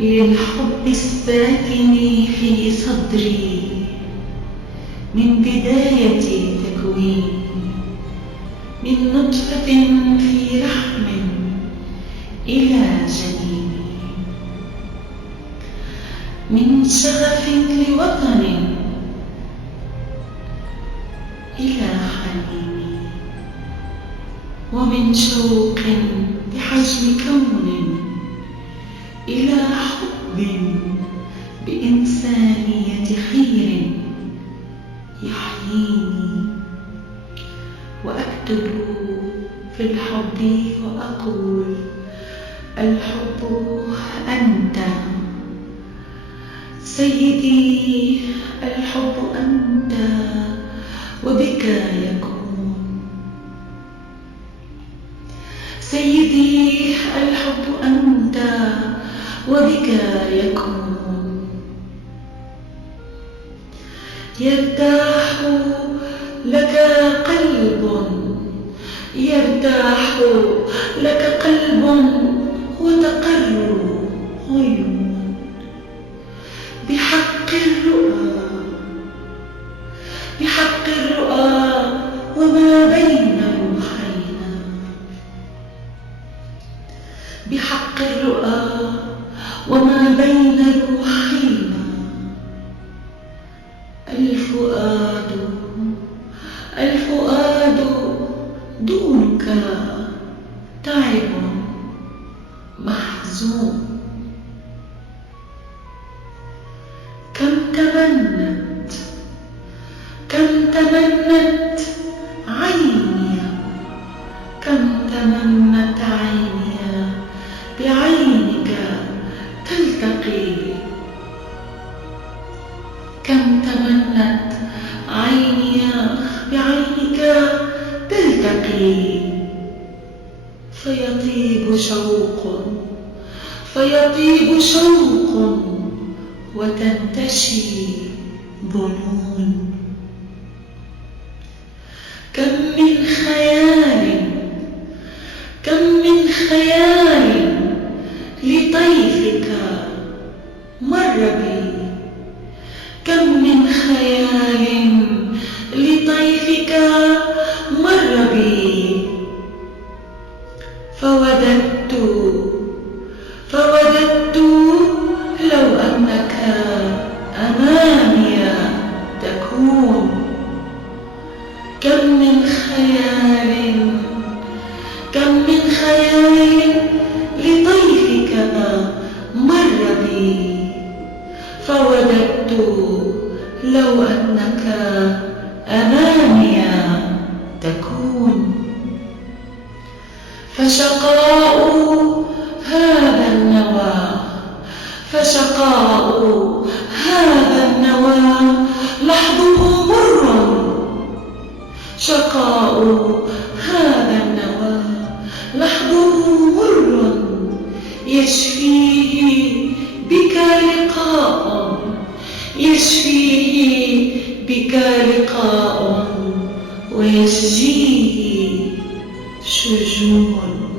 للحب الساكن في صدري من بداية تكوين، من نطفة في رحم إلى جنين، من شغف لوطن إلى حنين، ومن شوق بحجم كون إلى حب بإنسانية خير يحييني. وأكتب في الحب وأقول: الحب أنت سيدي، الحب أنت وبك يكون. سيدي الحب أنت وبك يكون. يرتاح لك قلب، يرتاح لك قلب وتقر عيون بحق الرؤى، بحق الرؤى وما بين روحينا، بحق الرؤى وما بين روحينا. الفؤاد، الفؤاد دونك تعب محزون. كم تمنت، كم تمنت عيني، كم تمنت عيني بعينك تلتقي، كم تمنت عيني بعينك تلتقي. فيطيب شوق، فيطيب شوق وتنتشي ظنون. كم من خيال، كم من خيال لطيفك مر بي، كم من خيال لطيفك مر بي. فوددت، فوددت لو أنك أمامي تكون. كم من خيال، كم من خيال لطيفك مر بي. فوددت لو أنك أمامي تكون. فشقاء هذا النوى، فشقاء هذا النوى لحظه مر. شقاء هذا النوى لحظه مر، يشفيه بك لقاء، يشفيه بك لقاء ويسجيه شجون.